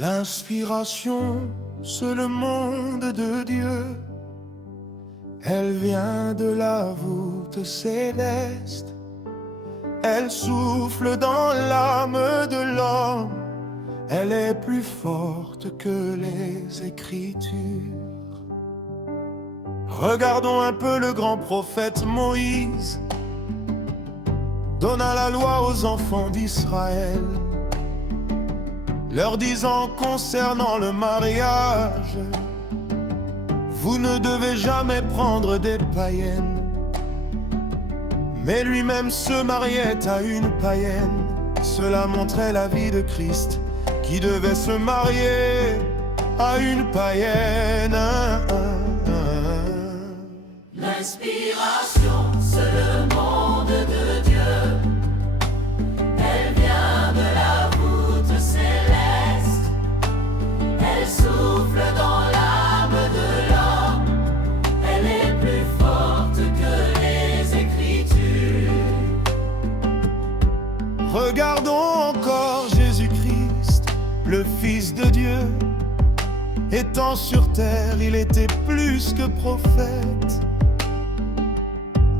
L'inspiration, c'est le monde de Dieu. Elle vient de la voûte céleste. Elle souffle dans l'âme de l'homme. Elle est plus forte que les Écritures. Regardons un peu le grand prophète Moïse. Donna la loi aux enfants d'Israël, leur disant concernant le mariage: vous ne devez jamais prendre des païennes. Mais lui-même se mariait à une païenne. Cela montrait la vie de Christ, qui devait se marier à une païenne. L'inspiration, c'est le monde de Dieu. Elle vient de la voûte céleste. Elle souffle dans l'âme de l'homme. Elle est plus forte que les Écritures. Regardons encore Jésus-Christ, le Fils de Dieu. Étant sur terre, il était plus que prophète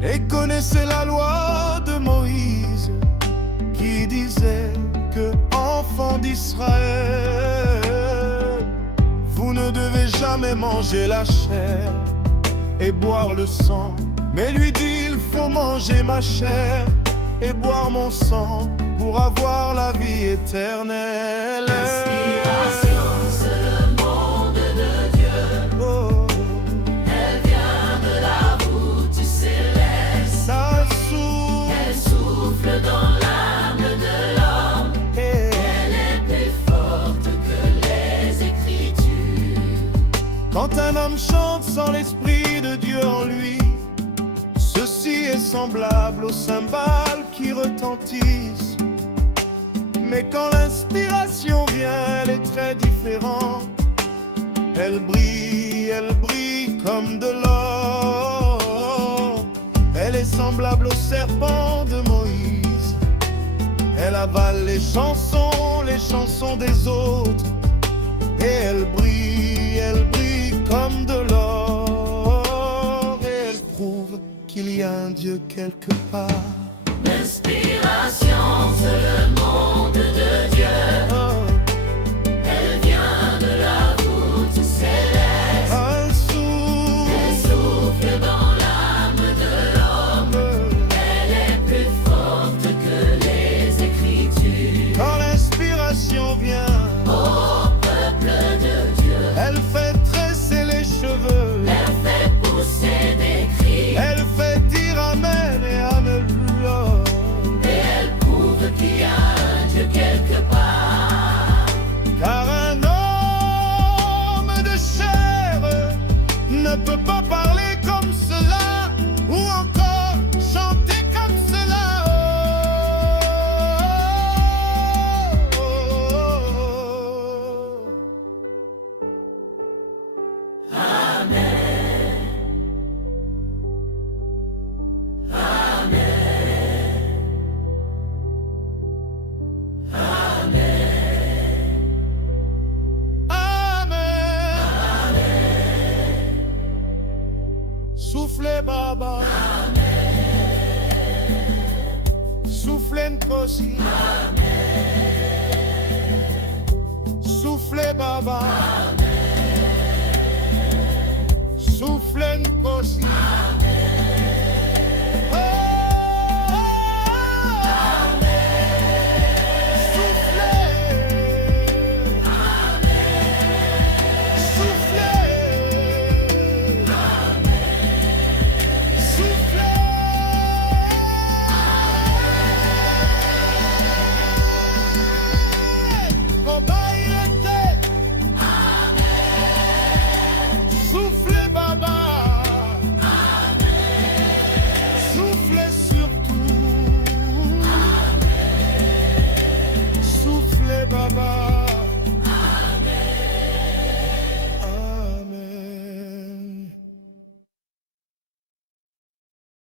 et connaissait la loi de Moïse, qui disait que, enfants d'Israël, vous ne devez jamais manger la chair et boire le sang. Mais lui dit: il faut manger ma chair et boire mon sang pour avoir la vie éternelle. L'inspiration, c'est le monde de Dieu. Oh. Elle vient de la voûte céleste. Ça Elle souffle dans l'âme de l'homme. Elle est plus forte que les Écritures. Quand un homme chante sans l'Esprit de Dieu en lui, ceci est semblable aux cymbales qui retentissent. Mais quand l'inspiration vient, elle est très différente. Elle brille comme de l'or. Elle est semblable au serpent de Moïse. Elle avale les chansons des autres. Et elle brille comme de l'or. Et elle prouve qu'il y a un Dieu quelque part. L'inspiration, c'est le monde de Dieu. Elle vient de la voûte céleste. Elle souffle dans l'âme de l'homme. Elle est plus forte que les Écritures. Quand l'inspiration vient, Ô peuple de Dieu, elle fait tresser les cheveux. elle fait pousser des cris. Elle fait dire Amen et Alléluia. Et elle prouve qu'il y a un Dieu quelque part. Car un homme de chair ne peut pas parler comme cela, ou encore chanter comme cela. Soufflez Baba, soufflez Nkosi.